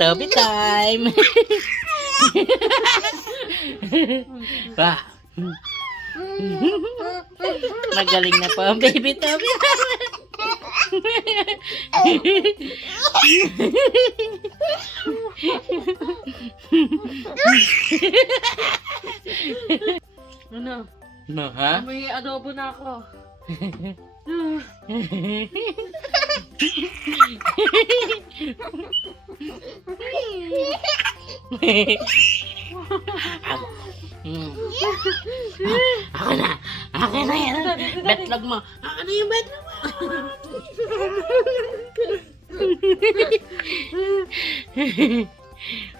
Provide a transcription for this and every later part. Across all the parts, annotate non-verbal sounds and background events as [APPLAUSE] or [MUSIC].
Toby time! Wah! Magaling na po ang baby Toby. Ano? no, ha? May adobo na ako. [LAUGHS] Hmm. Ako na! Ako na yan! Betlog mo! Ako na yung betlog mo!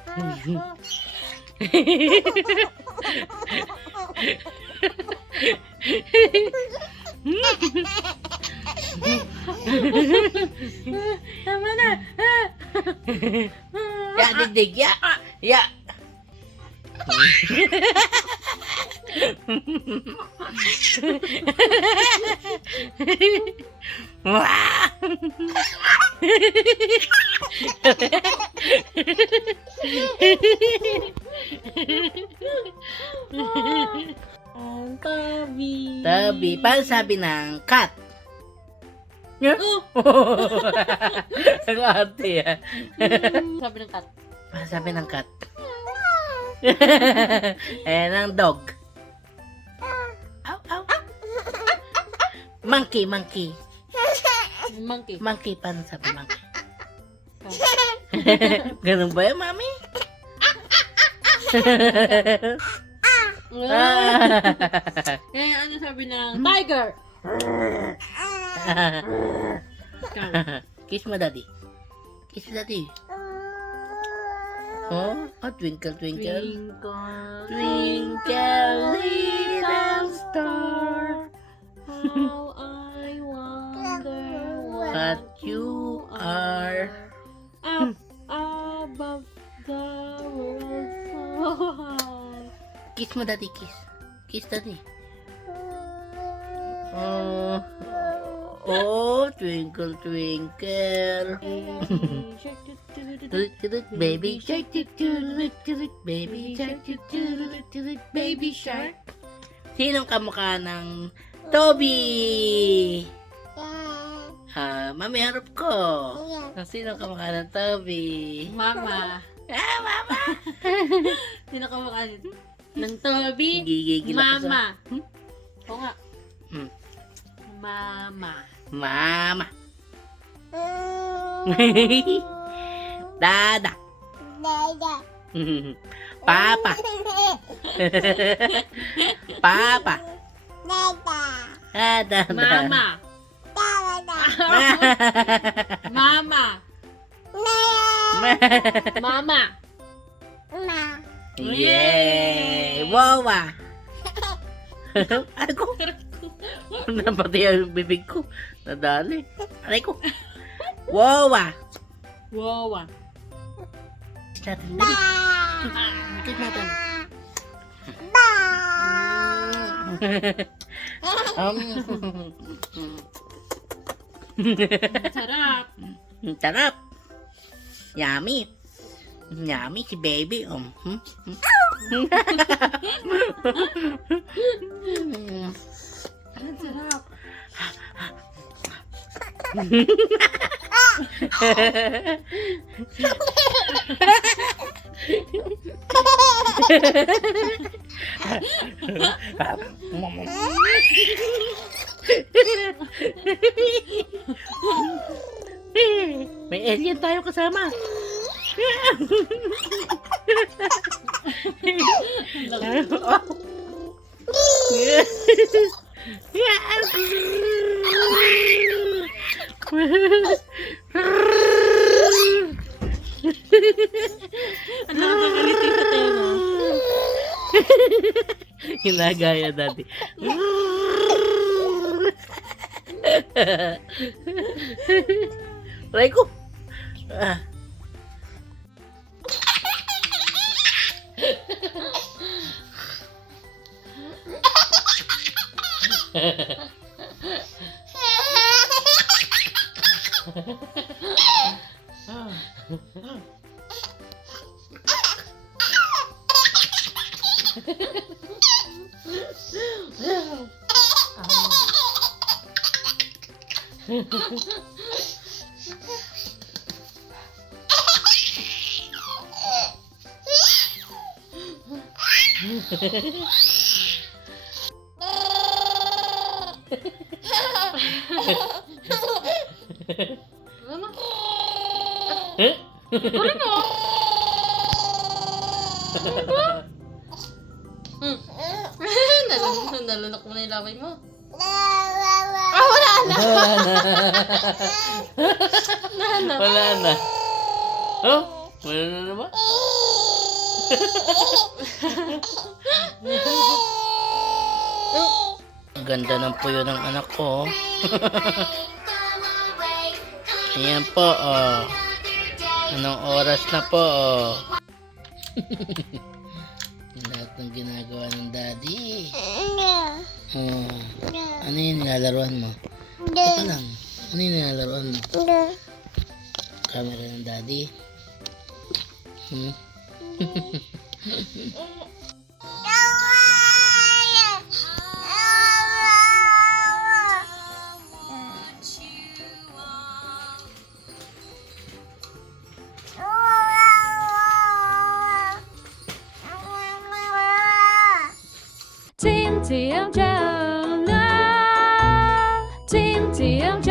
Tama Ya, digdig! [LAUGHS] Ya! Ya! Wah! Ang tabi. Tabi, paano sabi ng cat? Oh! Ang ate ah. Sabi ng cat. Paano sabi ng cat? [LAUGHS] eh, ng dog. Ow, ow. Monkey, monkey. Monkey. Monkey, paano sabi monkey? [LAUGHS] Ganun ba yan, mami? [LAUGHS] Eh, ano sabi ng tiger? Kiss mo, daddy. Kiss mo, daddy. Oh, oh twinkle, twinkle. Twinkle, Twinkle, little star. how I wonder What you are. Up above the world so high. Kiss mo, daddy, kiss. Kiss, daddy. Oh, oh, twinkle, twinkle. Baby shark, baby shark, baby shark. Sinong kamukha ng Toby? Ah, mami, harap ko. Sino kamukha ng Toby? Mama. Ah, mama! [LAUGHS] Sino ka mukha nito? Ng Toby? Gigigil ako sa... Mama. Hmm? Oo nga. Hmm. Mama. Mama. Dada. Papa. Papa. Ah, dada. Mama. Mama. Mama. Yay! Wawa! Aray ko! Napati ang bibig ko. Nadali. Aray ko. Wawa! Wawa. Kiss natin. Dali. Kiss natin. um, Sarap. Sarap. Yummy. Yummy si baby. Um. Hmm? [LAUGHS] May alien tayo kasama. [LAUGHS] [LAUGHS] Ang nakakalitin sa tema. Ginagaya dati. Aray ko. Ah. Ano? [LAUGHS] Eh? [LAUGHS] [LAUGHS] Hmm. Nalunok, nalunok mo na yung laway mo. Ah, wala na! Wala na. Wala na. Oh? Wala na naman? Ang [LAUGHS] ganda ng puyo ng anak ko. [LAUGHS] Ayan po, oh. Anong oras na po, oh. Ng ginagawa ng daddy. Oh. Ano yung nilalaruan mo? Teka lang. Ano yung nilalaruan mo? Camera ng daddy? Hmm? [LAUGHS] Tim Jam, Tim Jam.